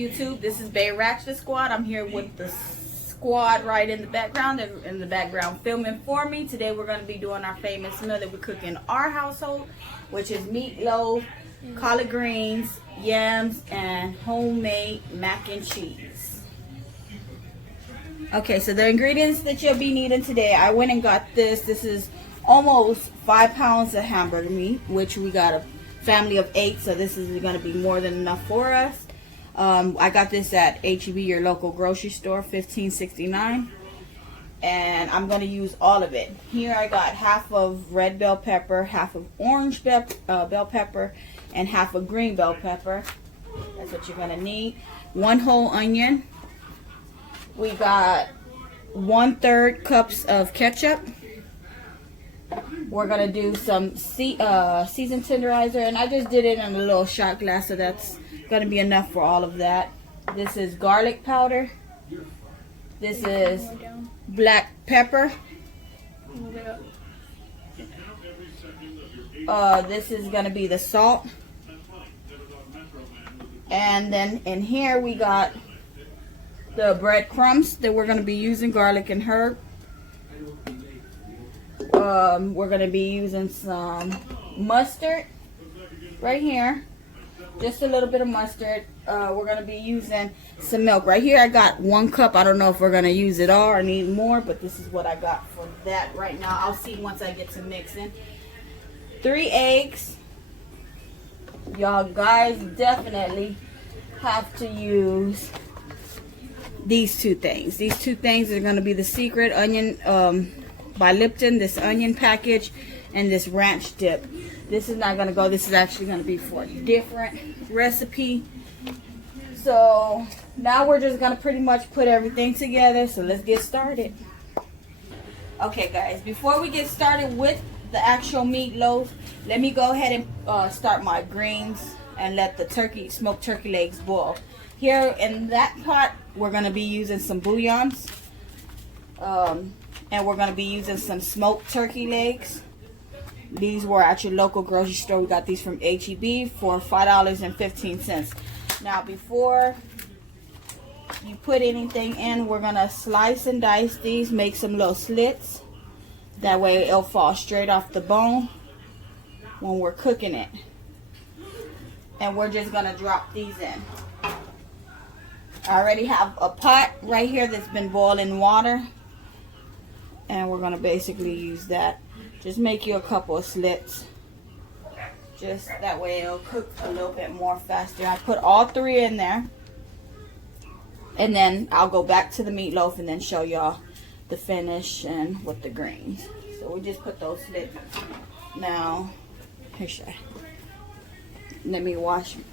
YouTube? This is Bay Ratchet Squad. I'm here with the squad right in the background, filming for me. Today we're going to be doing our famous meal that we cook in our household, which is meatloaf, collard greens, yams, and homemade mac and cheese. Okay, so the ingredients that you'll be needing today, I went and got this. This is almost 5 pounds of hamburger meat, which we got a family of 8, so this is going to be more than enough for us. I got this at HEB, your local grocery store, $15.69, and I'm going to use all of it. Here I got half of red bell pepper, half of orange bell pepper, and half of green bell pepper. That's what you're going to need. 1 whole onion. We got 1/3 cups of ketchup. We're going to do some seasoned tenderizer, and I just did it in a little shot glass, so that's going to be enough for all of that. This is garlic powder. This is black pepper. This is going to be the salt. And then in here we got the breadcrumbs that we're going to be using, garlic and herb. We're going to be using some mustard right here. Just a little bit of mustard. We're going to be using some milk. Right here I got 1 cup. I don't know if we're going to use it all or need more, but this is what I got for that right now. I'll see once I get to mixing. 3 eggs. Y'all guys definitely have to use these 2 things. These 2 things are going to be the secret onion by Lipton, this onion package, and this ranch dip. This is not going to go. This is actually going to be for a different recipe. So now we're just going to pretty much put everything together. So let's get started. Okay guys, before we get started with the actual meatloaf, let me go ahead and start my greens and let the smoked turkey legs boil. Here in that pot, we're going to be using some bouillons. And we're going to be using some smoked turkey legs. These were at your local grocery store. We got these from HEB for $5.15. Now, before you put anything in, we're going to slice and dice these, make some little slits. That way it'll fall straight off the bone when we're cooking it. And we're just going to drop these in. I already have a pot right here that's been boiling water. And we're going to basically use that. Just make you a couple of slits. Just that way it'll cook a little bit more faster. I put all 3 in there. And then I'll go back to the meatloaf and then show y'all the finish and with the greens. So we just put those slits. Now, here should I? Let me wash them.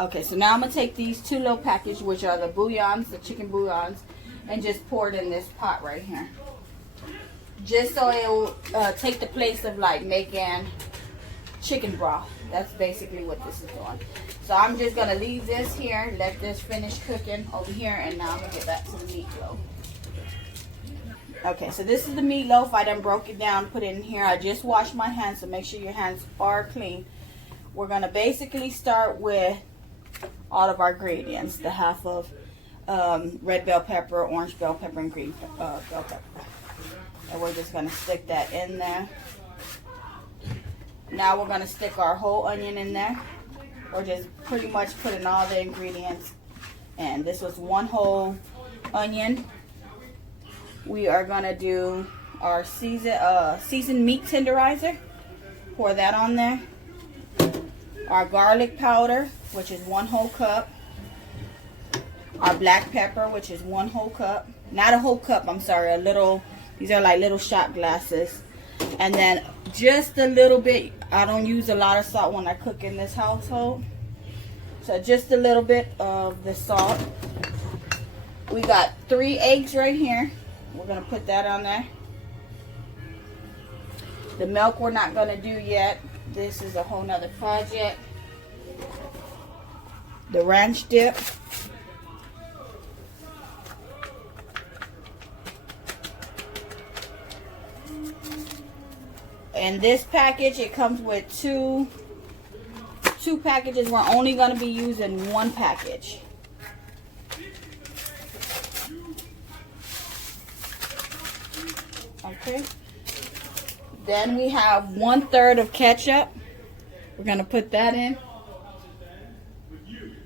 Okay, so now I'm going to take these 2 little packages, which are the bouillons, the chicken bouillons, and just pour it in this pot right here. Just so it will take the place of like making chicken broth. That's basically what this is doing. So I'm just going to leave this here, let this finish cooking over here, and now I'm going to get back to the meatloaf. Okay, so this is the meatloaf. I done broke it down, put it in here. I just washed my hands, so make sure your hands are clean. We're going to basically start with all of our ingredients. The half of red bell pepper, orange bell pepper, and green bell pepper. And we're just going to stick that in there. Now we're going to stick our whole onion in there. We're just pretty much putting all the ingredients in. This was 1 whole onion. We are going to do our seasoned meat tenderizer. Pour that on there. Our garlic powder, which is 1 whole cup. Our black pepper, which is 1 whole cup. Not a whole cup, I'm sorry, a little. These are like little shot glasses. And then just a little bit. I don't use a lot of salt when I cook in this household. So just a little bit of the salt. We got 3 eggs right here. We're going to put that on there. The milk we're not going to do yet. This is a whole nother project. The ranch dip. In this package, it comes with 2 2 packages. We're only going to be using 1 package. Okay. Then we have 1/3 of ketchup. We're going to put that in.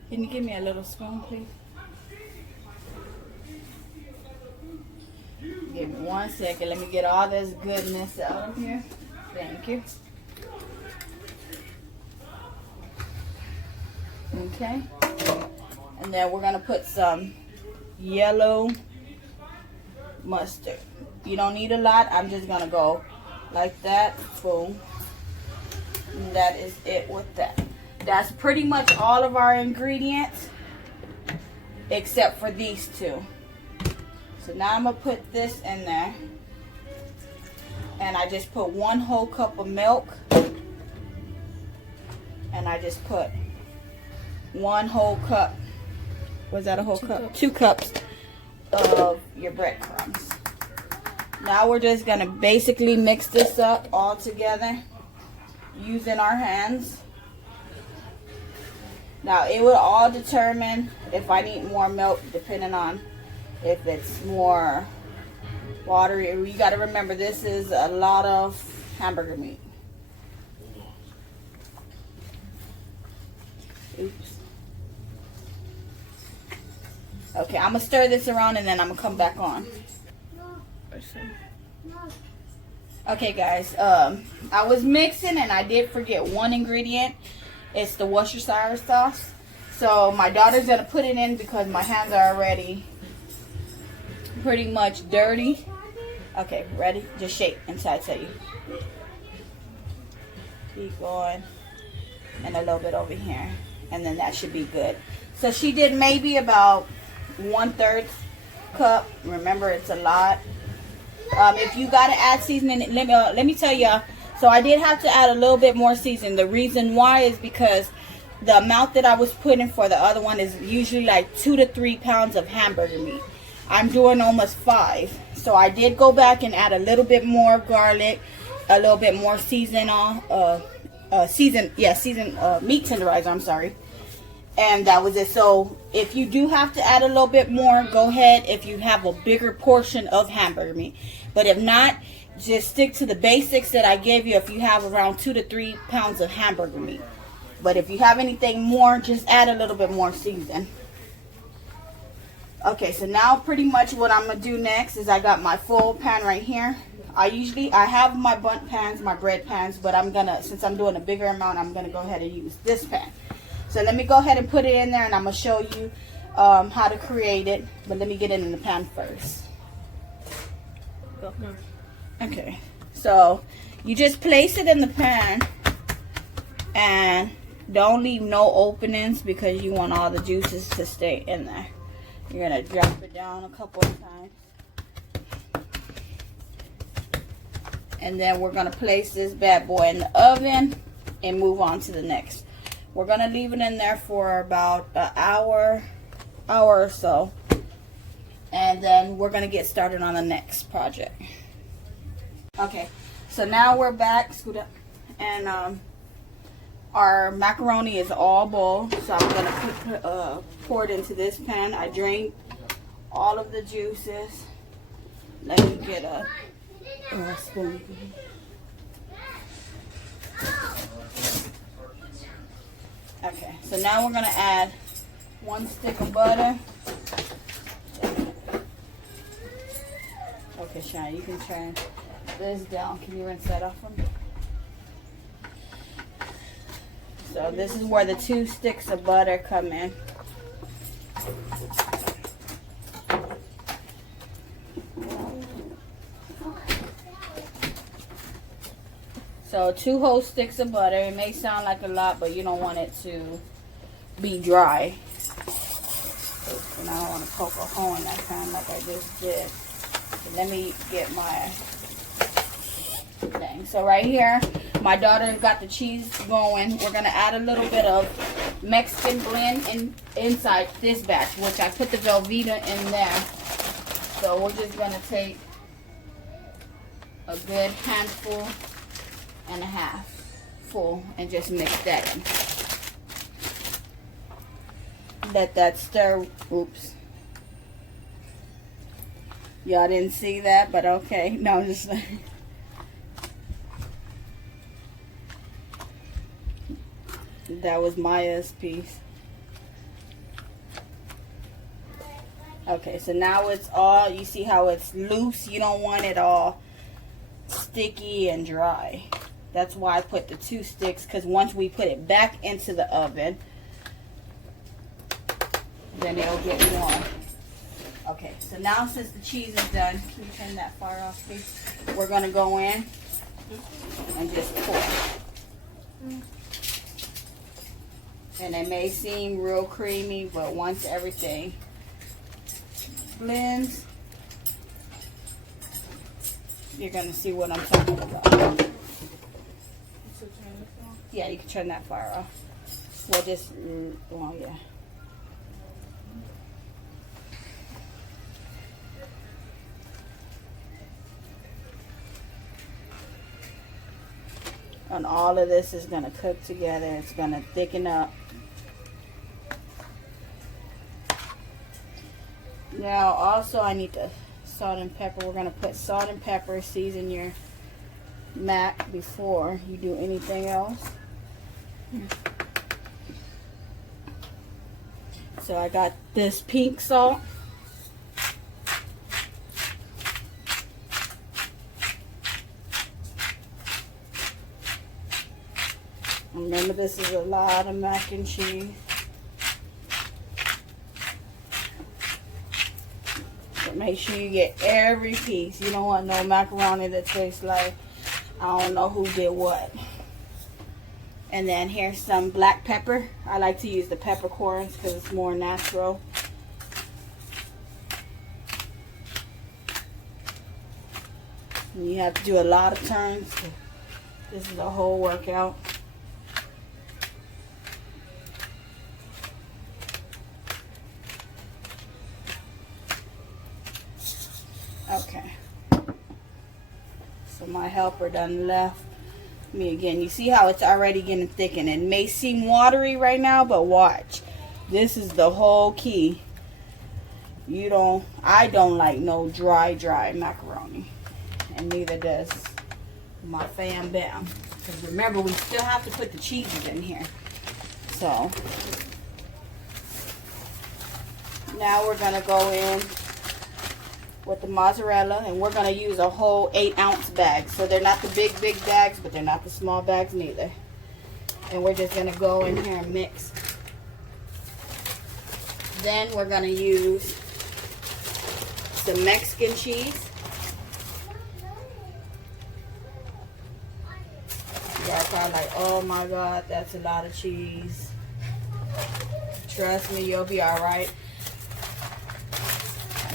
Can you give me a little spoon, please? Give me 1 second. Let me get all this goodness out of here. Thank you. Okay. And then we're going to put some yellow mustard. You don't need a lot. I'm just going to go like that. Boom. And that is it with that. That's pretty much all of our ingredients except for these 2. So now I'm going to put this in there. And I just put 1 whole cup of milk. And I just put 1 whole cup. Was that a whole cup? 2 cups of your breadcrumbs. Now we're just going to basically mix this up all together using our hands. Now it will all determine if I need more milk depending on if it's more watery. You got to remember this is a lot of hamburger meat. Oops. Okay, I'm going to stir this around and then I'm going to come back on. Okay guys, I was mixing and I did forget 1 ingredient. It's the Worcestershire sauce. So my daughter's going to put it in because my hands are already pretty much dirty. Okay, ready? Just shake until I tell you. Keep going. And a little bit over here. And then that should be good. So she did maybe about 1/3 cup. Remember, it's a lot. If you got to add seasoning, let me tell y'all. So I did have to add a little bit more seasoning. The reason why is because the amount that I was putting for the other one is usually like 2 to 3 pounds of hamburger meat. I'm doing almost 5. So I did go back and add a little bit more garlic, a little bit more seasoned meat tenderizer, I'm sorry. And that was it. So if you do have to add a little bit more, go ahead if you have a bigger portion of hamburger meat. But if not, just stick to the basics that I gave you if you have around 2 to 3 pounds of hamburger meat. But if you have anything more, just add a little bit more season. Okay, so now pretty much what I'm going to do next is I got my full pan right here. I have my bundt pans, my bread pans, but since I'm doing a bigger amount, I'm going to go ahead and use this pan. So let me go ahead and put it in there and I'm going to show you how to create it. But let me get it in the pan first. Okay, so you just place it in the pan and don't leave no openings because you want all the juices to stay in there. You're going to drop it down a couple of times. And then we're going to place this bad boy in the oven and move on to the next. We're going to leave it in there for about an hour or so. And then we're going to get started on the next project. Okay, so now we're back. Scoot up. And our macaroni is all boiled. So I'm going to pour it into this pan. I drained all of the juices. Let me get a spoon. Okay, so now we're going to add 1 stick of butter. Okay, Shine, you can turn this down. Can you rinse that off for me? So this is where the 2 sticks of butter come in. So 2 whole sticks of butter. It may sound like a lot, but you don't want it to be dry. And I don't want to poke a hole in that pan like I just did. So let me get my thing. So right here, my daughter got the cheese going. We're going to add a little bit of Mexican blend inside this batch, which I put the Velveeta in there. So we're just going to take a good handful and a half full and just mix that in. Let that stir. Oops. Y'all didn't see that, but okay. No, just that was Maya's piece. Okay, so now it's all, you see how it's loose? You don't want it all sticky and dry. That's why I put the 2 sticks, because once we put it back into the oven, then it'll get warm. Okay, so now since the cheese is done, can you turn that fire off, please? We're going to go in and just pour. And it may seem real creamy, but once everything blends, you're going to see what I'm talking about. Yeah, you can turn that fire off. We'll just, well, yeah. And all of this is going to cook together. It's going to thicken up. Now, also, I need the salt and pepper. We're going to put salt and pepper, season your mac before you do anything else. So I got this pink salt. Remember, this is a lot of mac and cheese. But make sure you get every piece. You don't want no macaroni that tastes like I don't know who did what. And then here's some black pepper. I like to use the peppercorns because it's more natural. And you have to do a lot of turns. This is a whole workout. Okay. So my helper done left me again. You see how it's already getting thickened. It may seem watery right now, but watch. This is the whole key. I don't like no dry macaroni. And neither does my fam bam. Because remember, we still have to put the cheeses in here. So now we're going to go in with the mozzarella, and we're going to use a whole 8-ounce bag. So they're not the big bags, but they're not the small bags neither. And we're just going to go in here and mix. Then we're going to use some Mexican cheese. Y'all probably like, oh my God, that's a lot of cheese. Trust me, you'll be alright.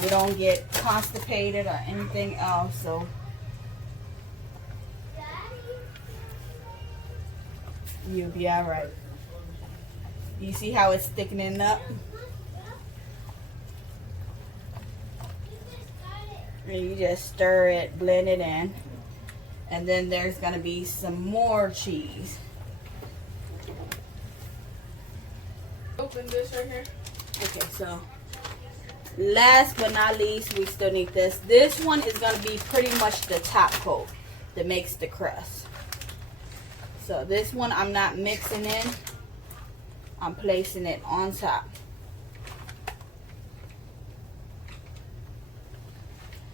We don't get constipated or anything else, so you'll be alright. You see how it's thickening up? And you just stir it, blend it in. And then there's going to be some more cheese. Open this right here. Okay, so last but not least, we still need this. This one is going to be pretty much the top coat that makes the crust. So this one I'm not mixing in. I'm placing it on top.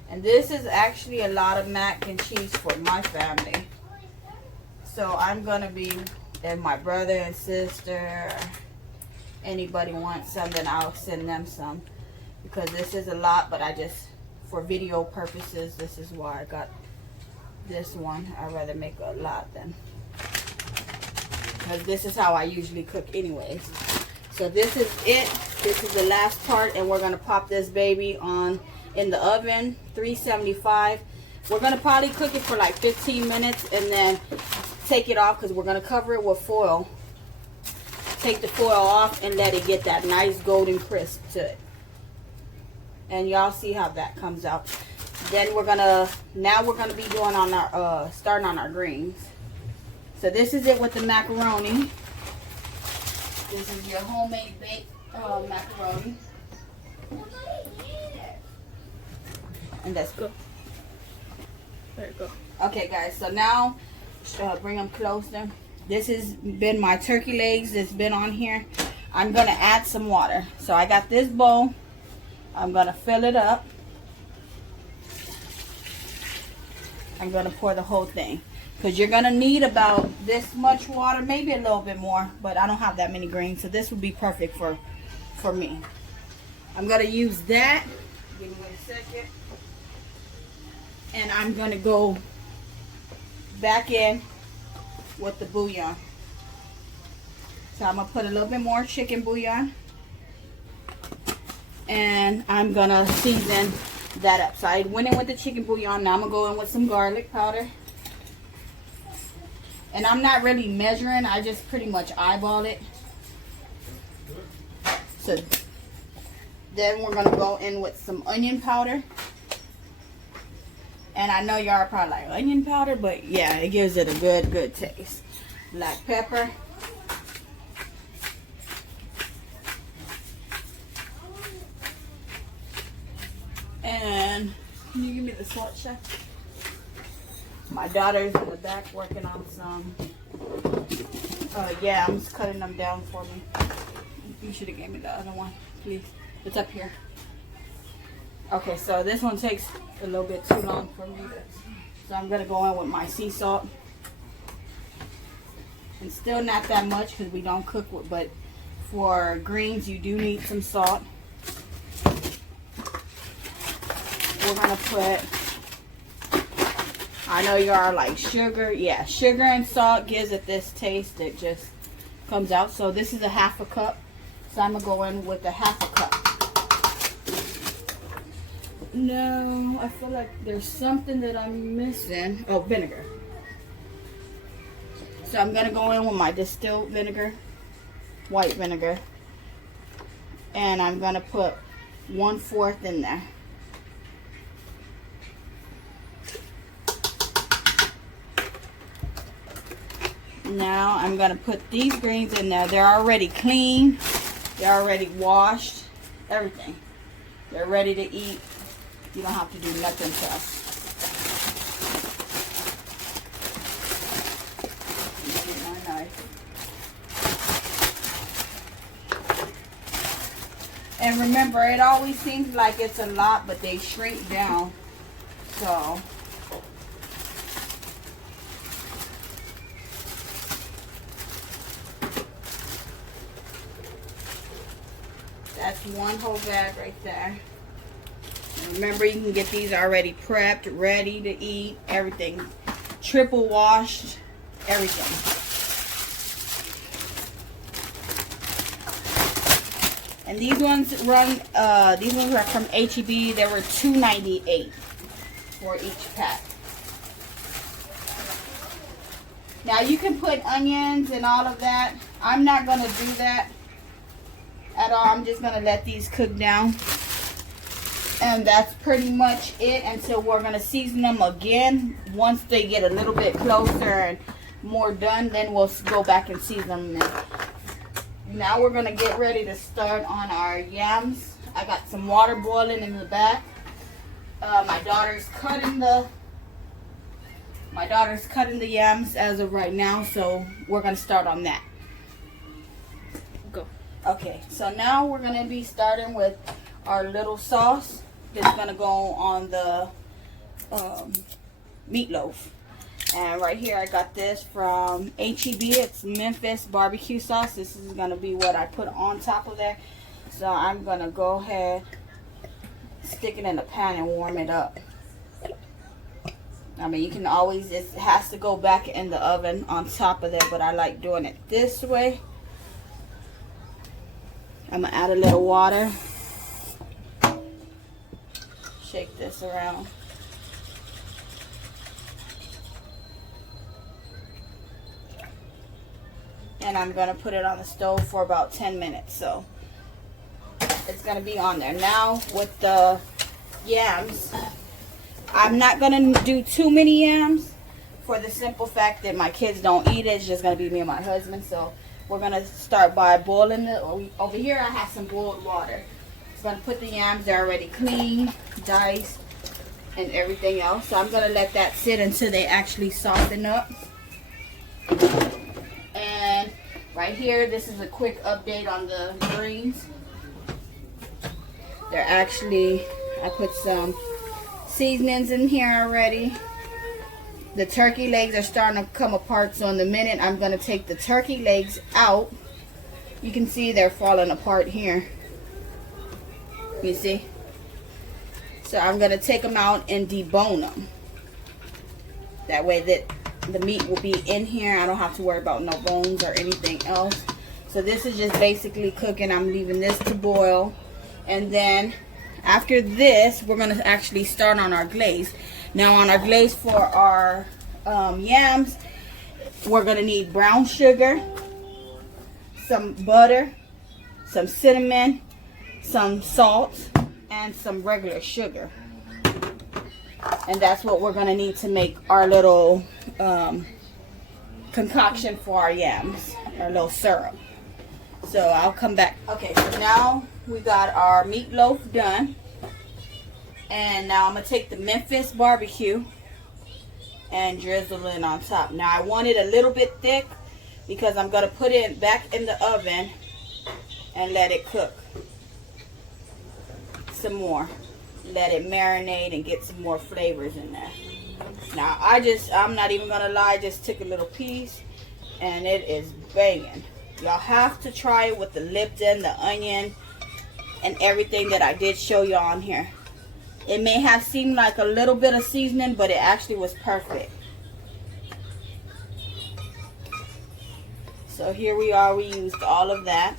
And this is actually a lot of mac and cheese for my family. So I'm going to be, if my brother and sister, or anybody wants some, then I'll send them some. Because this is a lot, but I just, for video purposes, this is why I got this one. I'd rather make a lot than, because this is how I usually cook anyways. So this is it. This is the last part, and we're going to pop this baby on in the oven, 375. We're going to probably cook it for like 15 minutes and then take it off because we're going to cover it with foil. Take the foil off and let it get that nice golden crisp to it. And y'all see how that comes out. Then we're going to, now we're going to be doing on our, starting on our greens. So this is it with the macaroni. This is your homemade baked macaroni. And that's good. There you go. Okay, guys, so now bring them closer. This has been my turkey legs that's been on here. I'm going to add some water. So I got this bowl. I'm going to fill it up. I'm going to pour the whole thing. Because you're going to need about this much water, maybe a little bit more. But I don't have that many greens, so this would be perfect for me. I'm going to use that. Give me a second. And I'm going to go back in with the bouillon. So I'm going to put a little bit more chicken bouillon. And I'm going to season that up. So I went in with the chicken bouillon. Now I'm going to go in with some garlic powder. And I'm not really measuring. I just pretty much eyeball it. So then we're going to go in with some onion powder. And I know y'all are probably like, onion powder? But yeah, it gives it a good taste. Black pepper. And can you give me the salt, chef? My daughter's in the back working on some yams, cutting them down for me. You should have gave me the other one, please. It's up here. Okay, so this one takes a little bit too long for me. So I'm going to go in with my sea salt. And still not that much because we don't cook with, but for greens you do need some salt. We're going to put, I know you are like sugar. Yeah, sugar and salt gives it this taste that just comes out. So this is a half a cup. So I'm going to go in with a half a cup. No, I feel like there's something that I'm missing. Oh, vinegar. So I'm going to go in with my distilled vinegar, white vinegar. And I'm going to put 1/4 in there. Now I'm going to put these greens in there. They're already clean. They're already washed. Everything. They're ready to eat. You don't have to do nothing to us. And remember, it always seems like it's a lot, but they shrink down. So that's one whole bag right there. Remember, you can get these already prepped, ready to eat, everything. Triple washed, everything. And these ones are from HEB. They were $2.98 for each pack. Now you can put onions and all of that. I'm not gonna do that at all. I'm just gonna let these cook down. And that's pretty much it until we're going to season them again. Once they get a little bit closer and more done, then we'll go back and season them. Now we're going to get ready to start on our yams. I got some water boiling in the back. My daughter's cutting the yams as of right now, so we're going to start on that. Go. Okay, so now we're going to be starting with our little sauce that's going to go on the meatloaf. And right here I got this from HEB. It's Memphis barbecue sauce. This is going to be what I put on top of there. So I'm going to go ahead, stick it in the pan and warm it up. I mean, you can always, it has to go back in the oven on top of there, but I like doing it this way. I'm going to add a little water. Shake this around. And I'm going to put it on the stove for about 10 minutes. So it's going to be on there. Now with the yams, I'm not going to do too many yams for the simple fact that my kids don't eat it. It's just going to be me and my husband. So we're gonna start by boiling it. Over here I have some boiled water. I'm gonna put the yams. They're already clean, diced, and everything else. So I'm gonna let that sit until they actually soften up. And right here, this is a quick update on the greens. They're actually, I put some seasonings in here already. The turkey legs are starting to come apart, so in a minute I'm going to take the turkey legs out. You can see they're falling apart here. You see? So I'm going to take them out and debone them. That way that the meat will be in here. I don't have to worry about no bones or anything else. So this is just basically cooking. I'm leaving this to boil. And then after this, we're going to actually start on our glaze. Now on our glaze for our yams, we're going to need brown sugar, some butter, some cinnamon, some salt, and some regular sugar. And that's what we're going to need to make our little concoction for our yams, our little syrup. So I'll come back. Okay, so now we got our meatloaf done. And now I'm going to take the Memphis barbecue and drizzle it on top. Now I want it a little bit thick because I'm going to put it back in the oven and let it cook some more. Let it marinate and get some more flavors in there. Now I'm not even going to lie, I just took a little piece and it is banging. Y'all have to try it with the lipton, the onion, and everything that I did show you on here. It may have seemed like a little bit of seasoning, but it actually was perfect. So here we are. We used all of that.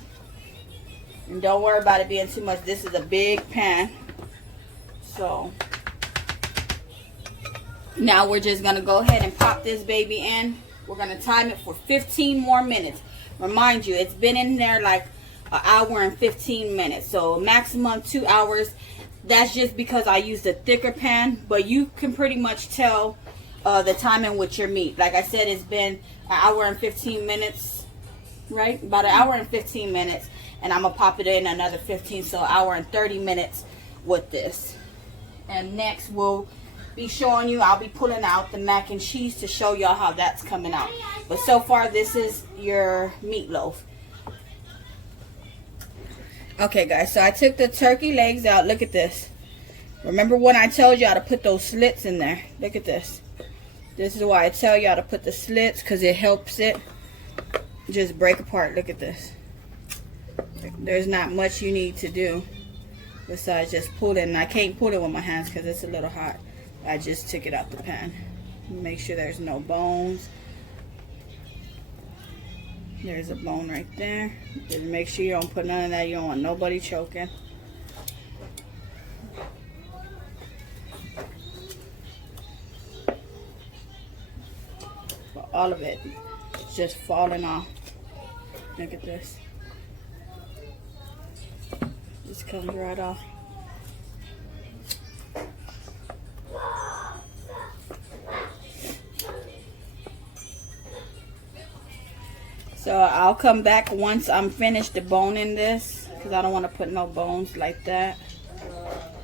And don't worry about it being too much. This is a big pan. So now we're just going to go ahead and pop this baby in. We're going to time it for 15 more minutes. Remind you, it's been in there like an hour and 15 minutes. So maximum 2 hours. That's just because I used a thicker pan, but you can pretty much tell the timing with your meat. Like I said, it's been an hour and 15 minutes, right? About an hour and 15 minutes, and I'm going to pop it in another 15, so an hour and 30 minutes with this. And next we'll be showing you, I'll be pulling out the mac and cheese to show y'all how that's coming out. But so far, this is your meatloaf. Okay guys, so I took the turkey legs out. Look at this. Remember when I told y'all to put those slits in there? Look at this. This is why I tell y'all to put the slits, because it helps it just break apart. Look at this. There's not much you need to do besides just pull it. And I can't pull it with my hands because it's a little hot. I just took it out the pan. Make sure there's no bones. There's a bone right there. Just make sure you don't put none of that. You don't want nobody choking. But all of it is just falling off. Look at this. Just comes right off. So I'll come back once I'm finished deboning this, because I don't want to put no bones like that.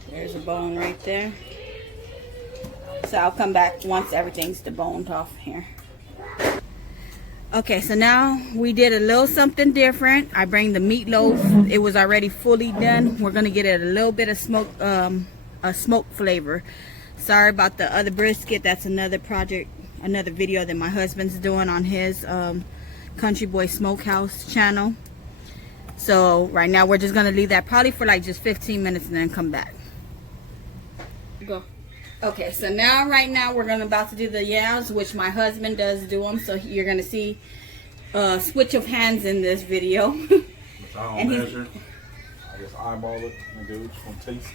There's a bone right there. So I'll come back once everything's deboned off here. Okay, so now we did a little something different. I bring the meatloaf. It was already fully done. We're gonna get it a little bit of smoke, a smoke flavor. Sorry about the other brisket. That's another project, another video that my husband's doing on his Country Boy Smokehouse channel. So right now we're just gonna leave that probably for like just 15 minutes and then come back. Go. Okay, so now right now we're about to do the yams, which my husband does do them. So you're gonna see a switch of hands in this video. Which I don't measure. I just eyeball it and do it from taste.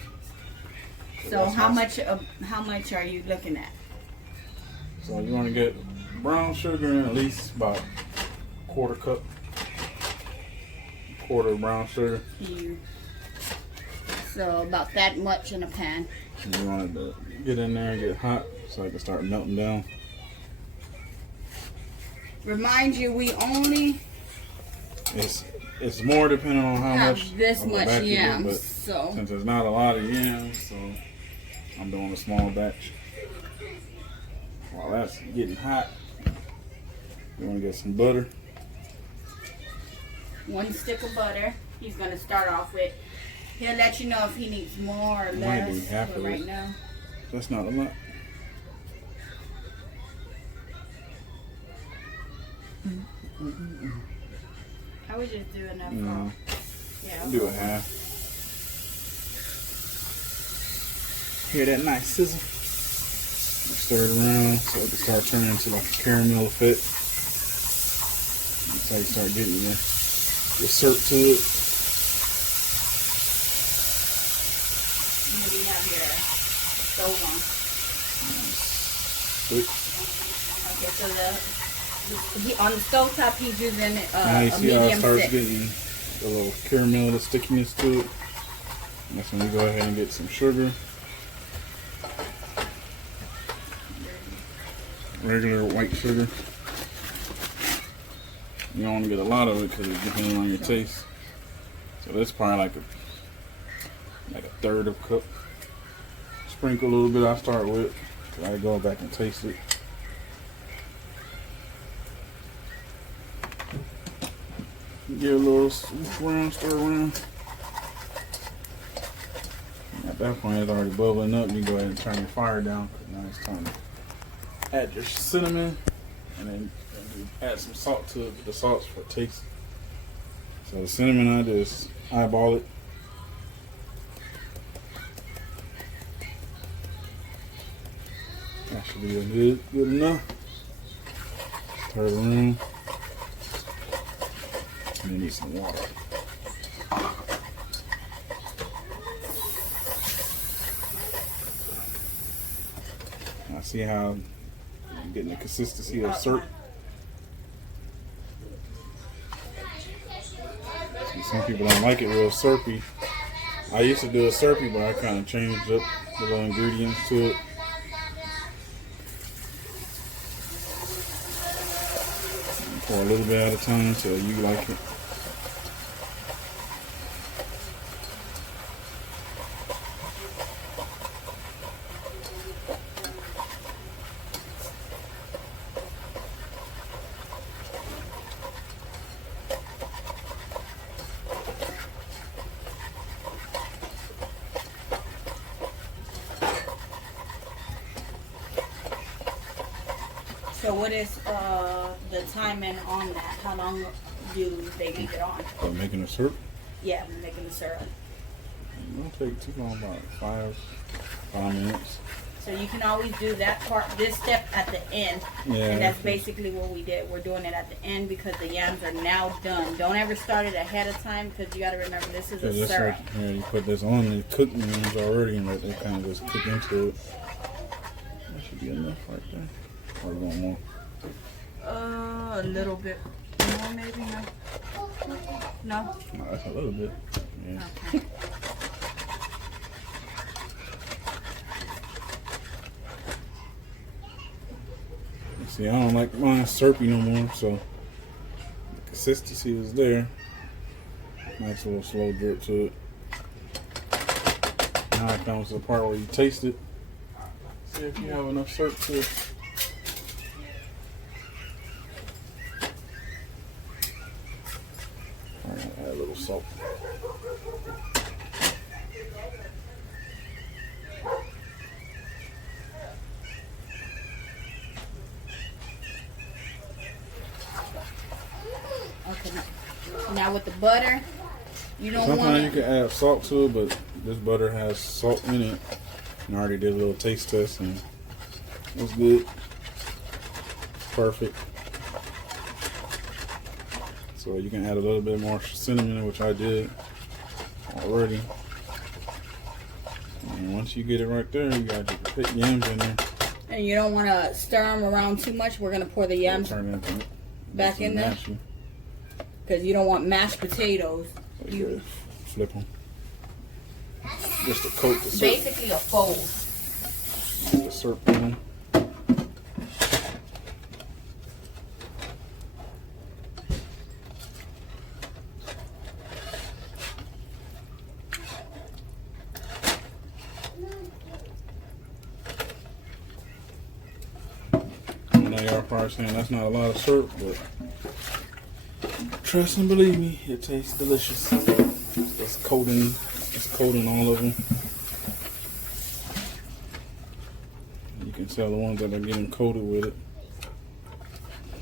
So how much are you looking at? So you want to get brown sugar in at least about quarter cup. Quarter of brown sugar. So about that much in a pan. And you want it to get in there and get hot so it can start melting down. Remind you, we only It's more depending on how Have much this of a much batch you do, yams, but so since there's not a lot of yams, so I'm doing a small batch. While that's getting hot, you want to get some butter. 1 stick of butter. He's gonna start off with. He'll let you know if he needs more or Might less. be half But of right it. now, That's not a lot. I would just do enough. No. Yeah. Do a half. Hear that nice sizzle? Stir it around so it can start turning into like a caramel effect. That's how you start getting your syrup to it. Maybe have your stove on. Quick. Okay, so on the stove top he's using Now you a see how it medium starts thick. getting a little caramel, the stickiness to it. And that's when you go ahead and get some sugar. Regular white sugar. You don't want to get a lot of it because it depends on your taste. So that's probably like a third of a cup. Sprinkle a little bit. I start with. I go back and taste it. Give a little swoosh around, stir around. At that point, it's already bubbling up. You go ahead and turn your fire down. Now it's time to add your cinnamon, and then you add some salt to it. The salt's for taste. So the cinnamon, I just eyeball it. That should be good enough. Turn it around. And you need some water. Now see how I'm getting the consistency of syrup. See, some people don't like it real syrupy. I used to do it syrupy, but I kind of changed up the little ingredients to it. Pour a little bit at a time until you like it. So what is the timing on that? How long do they leave it on? For making the syrup, Yeah, I'm making the syrup. it don't take too long, about 5 minutes. So you can always do that part, this step at the end. Yeah. And that's basically what we did. We're doing it at the end because the yams are now done. Don't ever start it ahead of time because you got to remember this is a Just syrup. like, yeah, you put this on, they cook the yams already, and let they kind of just cook into it. That should be enough right there. Or you want more? A little bit more maybe, no? No? No, that's a little bit. Yeah. Okay. See, I don't like mine syrupy no more, so the consistency is there. Nice little slow drip to it. Now it comes to the part where you taste it. See if you have enough syrup to it. Alright, add a little salt. Okay. Now with the butter, you don't Sometimes want you can add salt to it, but this butter has salt in it. And I already did a little taste test and it's good. Perfect. So you can add a little bit more cinnamon, which I did already. And once you get it right there, you got your pit yams in there. And you don't want to stir them around too much. We're going to pour the yams Turn it into back in there. Because you don't want mashed potatoes. So you flip them. Just to coat the syrup. Basically a fold. The syrup in them. know y'all probably saying that's not a lot of syrup, but trust and believe me, it tastes delicious. It's coating all of them. You can tell the ones that are getting coated with it.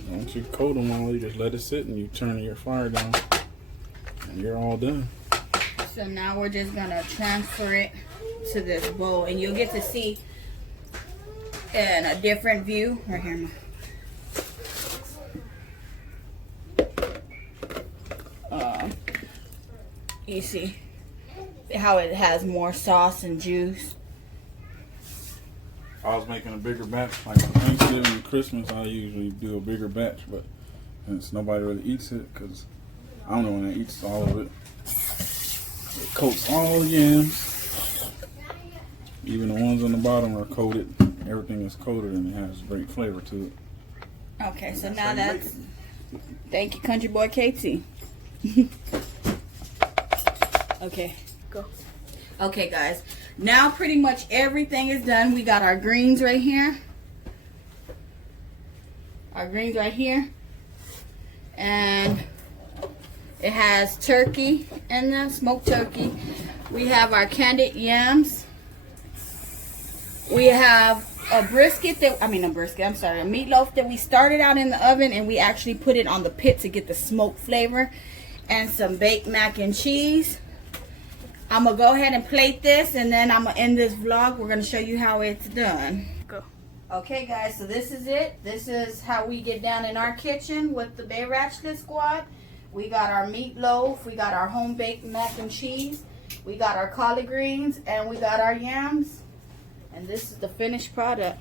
Once you coat them all, you just let it sit and you turn your fire down, and you're all done. So now we're just gonna transfer it to this bowl, and you'll get to see in a different view right here. You see how it has more sauce and juice. I was making a bigger batch, like on Thanksgiving and Christmas, I usually do a bigger batch, but since nobody really eats it, because I don't know when it eats all of it. It coats all the yams. Even the ones on the bottom are coated. Everything is coated and it has great flavor to it. Okay, so now that's... Thank you, Country Boy KT. Okay, Go. Okay, guys. Now pretty much everything is done. We got our greens right here. Our greens right here. And it has turkey in there, smoked turkey. We have our candied yams. We have a brisket that, a meatloaf that we started out in the oven and we actually put it on the pit to get the smoke flavor. And some baked mac and cheese. I'm going to go ahead and plate this and then I'm going to end this vlog. We're going to show you how it's done. Go. Okay, guys, so this is it. This is how we get down in our kitchen with the Bay Ratchet Squad. We got our meatloaf, we got our home-baked mac and cheese, we got our collard greens, and we got our yams. And this is the finished product.